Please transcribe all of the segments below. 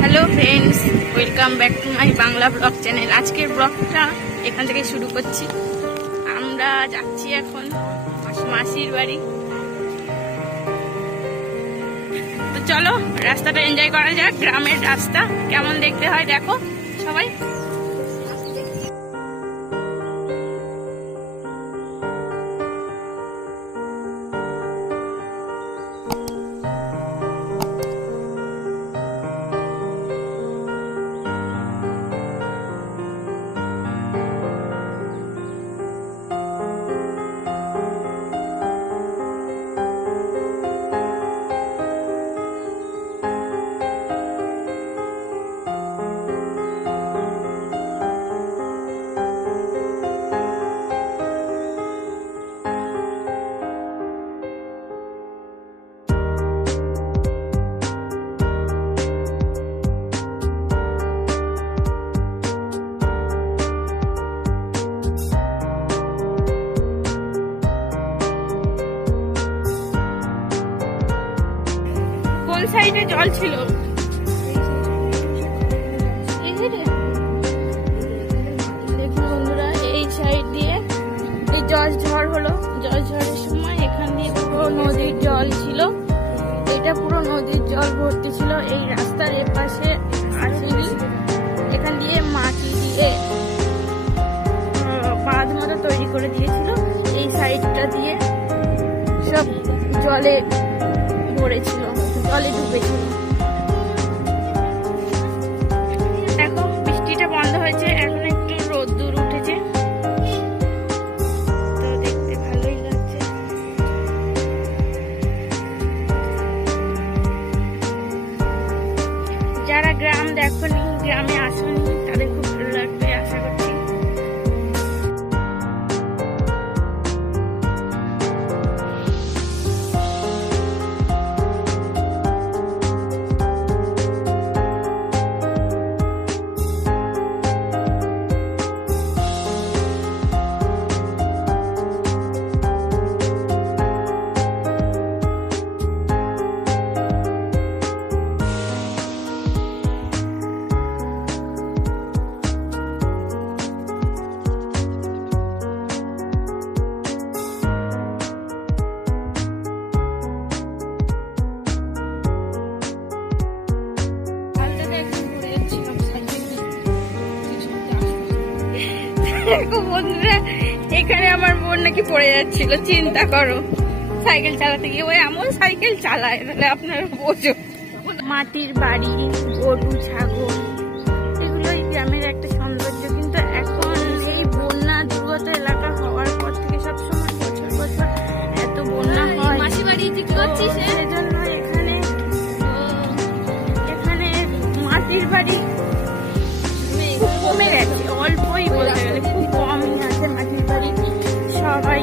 Hello friends, welcome back to my Bangla blog channel. আজকের ব্লগটা এখান থেকে শুরু করছি। আমরা যাচ্ছি এখন মাসির বাড়ি। তো চলো রাস্তাটা এনজয় করা যাক। গ্রামের রাস্তা কেমন দেখতে হয় দেখো সবাই। কোন সাইডে জল ছিল? দেখুন বন্ধুরা, এই সাইড দিয়ে ঝড় হলো। ঝড়ের সময় এখান দিয়ে পুরো নদীর জল ছিল। এটা পুরো নদীর জল ভর্তি ছিল। এই রাস্তার এপাশে আসেনি, এখান দিয়ে মাটি দিয়ে বাঁধ মতো তৈরি করে দিয়েছিল। এই সাইডটা দিয়ে সব জলে ভরেছিল, জলে ডুবেছিল। দেখো বৃষ্টিটা বন্ধ হয়েছে, এখন একটু রোদ্দুর উঠেছে, তো দেখতে ভালোই লাগছে। যারা গ্রাম দেখোনি, গ্রামে আসোনি, তাদের খুব ভালো লাগবে আশা করছি। বন্ধুরা, এখানে আমার বোন নাকি পড়ে যাচ্ছিল, চিন্তা করো, সাইকেল চালাতে গিয়ে। ওই এমন সাইকেল চালায়, তাহলে আপনারা বোঝো। মাটির বাড়ি, গরু ছাগল, এগুলোই গ্রামের একটা সৌন্দর্য। কিন্তু এখন এই বন্যা দুর্গত এলাকা হওয়ার পর থেকে সবসময় বছর বছর এত বন্যা হয়। মাসির বাড়িতে কি করছিস? সেজন্য এখানে মাটির বাড়ি খুব কমে গেছে, অল্পই বলতে গেলে খুব কমই আছে মাটির বাড়ি। সবই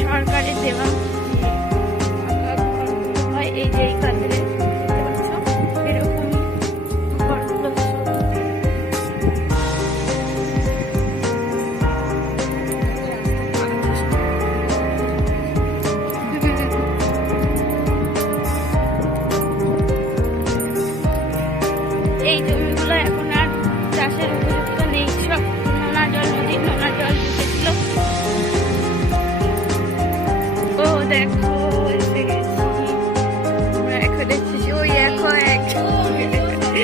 সরকারের দেওয়া হয়। এই যে এই কাজে এরকমই ঘরগুলো এই জমিগুলো এখন আর চাষের উপযুক্ত নেই। সব নোনা জল, নদীর নোনা জল ঢুকেছিল। ও দেখো এসে গেছি, এখন এসেছি। ওই দেখো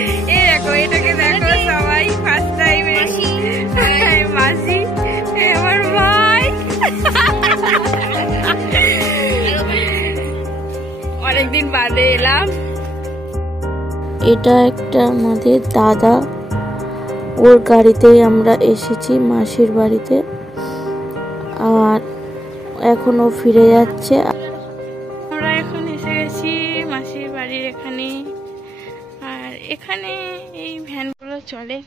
এই দেখো, এটাকে দেখো সবাই ফার্স্ট টাইম। মাসি, আমার ভাই, অনেকদিন বাদে এলাম। এটা একটা আমাদের দাদা, ওর গাড়িতেই আমরা এসেছি মাসির বাড়িতে, আর এখনো ফিরে যাচ্ছে। আমরা এখন এসে গেছি মাসির বাড়ির এখানে। আর এখানে এই ভ্যানগুলো চলে,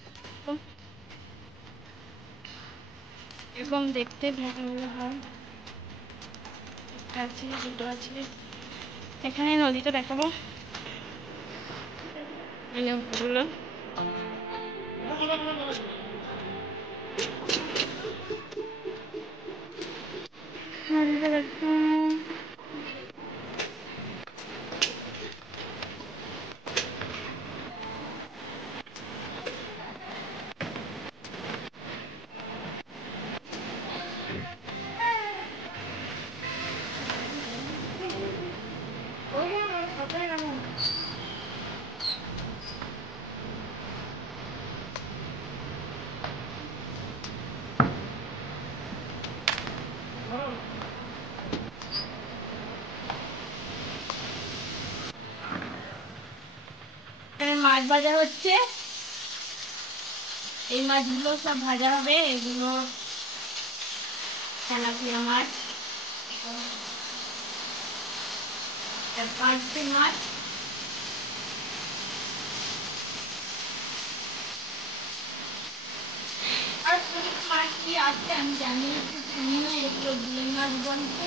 এরকম দেখতে ভ্যানগুলো হয়। আছে, দুটো আছে। এখানে নদীটা দেখাবো। মাছ ভাজা হচ্ছে, এই মাছগুলো সব ভাজা হবে। এগুলো তেলাপিয়া মাছ, পাঁচটি মাছ, আর অনেক মাছ কি আছে আমি জানি না। এগুলো গুলো মাছ বলছে,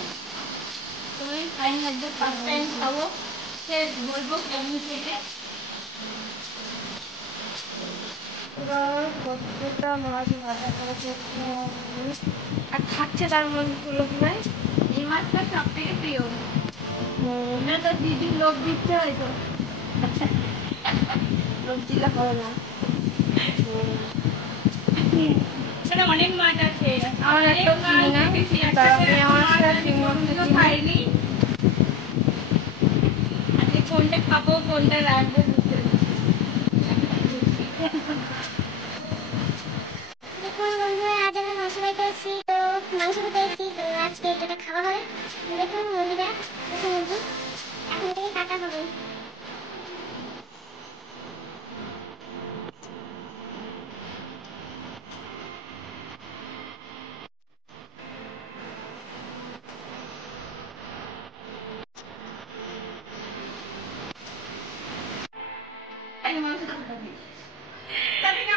তুমি খাই না, ফার্স্ট টাইম খাবো, সে বলবো কেমন খেতে। কতটা মাছ ভাজা করেছে আর খাচ্ছে, তার মধ্যে ভাই এই মাছটা সব থেকে প্রিয়। এটা তো দিদি লোক দিচ্ছে হয়তো, লোক দিলে হবে না। এখানে অনেক মাছ আছে, আমার একটা খাইনি। আজকে কোনটা খাবো কোনটা রাখবো বুঝতে পারছি। দেখুন বন্ধুরা, আজ আমি মাংস বাড়িতে এসেছি, তো মাংস খেতে এসেছি, তো আজকে যেটা খাওয়া হয় দেখুন মুরগিটা, দেখুন মুরগি এখন থেকে কাটা হবে।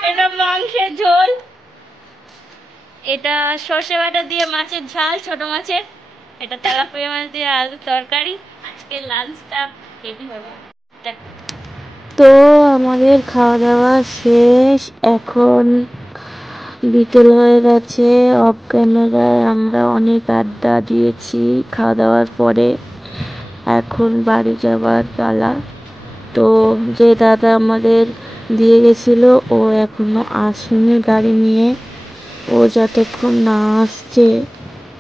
এটা মাংসের ঝোল, এটা সর্ষে বাটা দিয়ে মাছের ঝাল, ছোট মাছের। এটা তেলাপিয়া মাছ দিয়ে আলু তরকারি। আজকে লাঞ্চটা হেভি হবে। তো আমাদের খাওয়া দাওয়া শেষ, এখন বিকেল হয়ে গেছে। অফ ক্যামেরায় আমরা অনেক আড্ডা দিয়েছি খাওয়া দাওয়ার পরে, এখন বাড়ি যাবার পালা। তো যে দাদা আমাদের দিয়ে গেছিলো ও এখনো আসেনি গাড়ি নিয়ে। ও যতক্ষণ না আসছে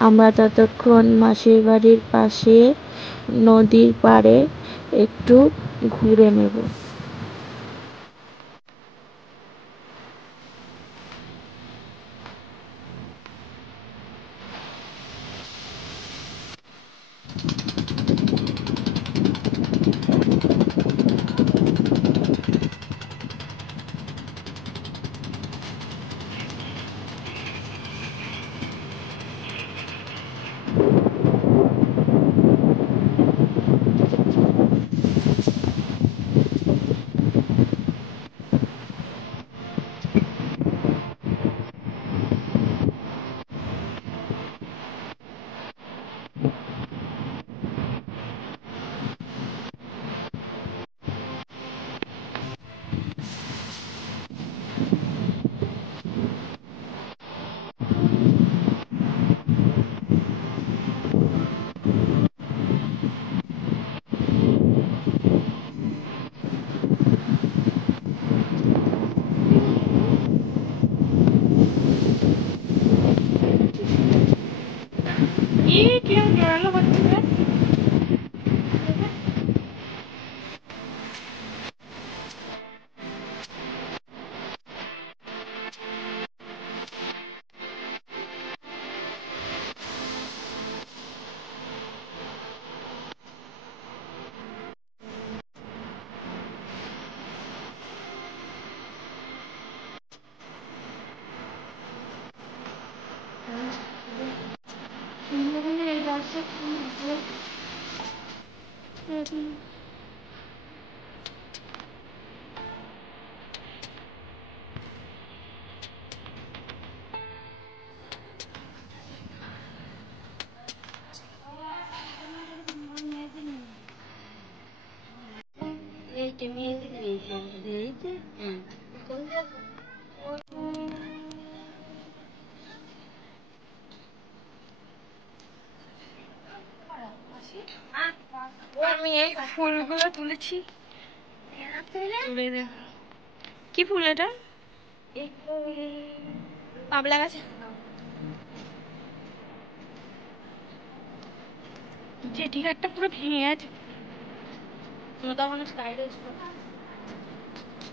আমরা ততক্ষণ মাসির বাড়ির পাশে নদীর পাড়ে একটু ঘুরে নেব। আমি এই ফুলগুলো তুলেছি, তুলে দে। কি ফুল এটা? পাবলা গাছে জেঠি ঘাটটা পুরো ভেঙে গেছে।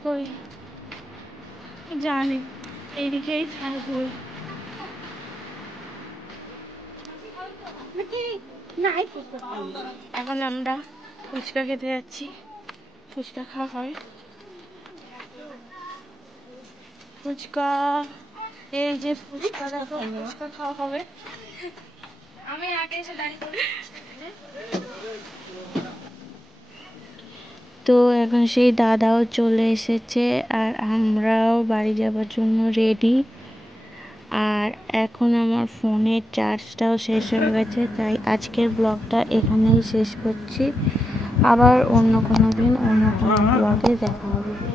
কই জানি, এইদিকেই থাকবে। এখন আমরা ফুচকা খেতে যাচ্ছি, ফুচকা খাওয়া হয়। ফুচকা, এই যে ফুচকা, দেখো ফুচকা খাওয়া হবে। আমি আগে এসে দাঁড়িয়ে তো এখন সেই দাদাও চলে এসেছে আর আমরাও বাড়ি যাবার জন্য রেডি। আর এখন আমার ফোনের চার্জটাও শেষ হয়ে গেছে, তাই আজকের ব্লগটা এখানেই শেষ করছি। আবার অন্য কোনো দিন অন্য কোনো ব্লগে দেখা হবে।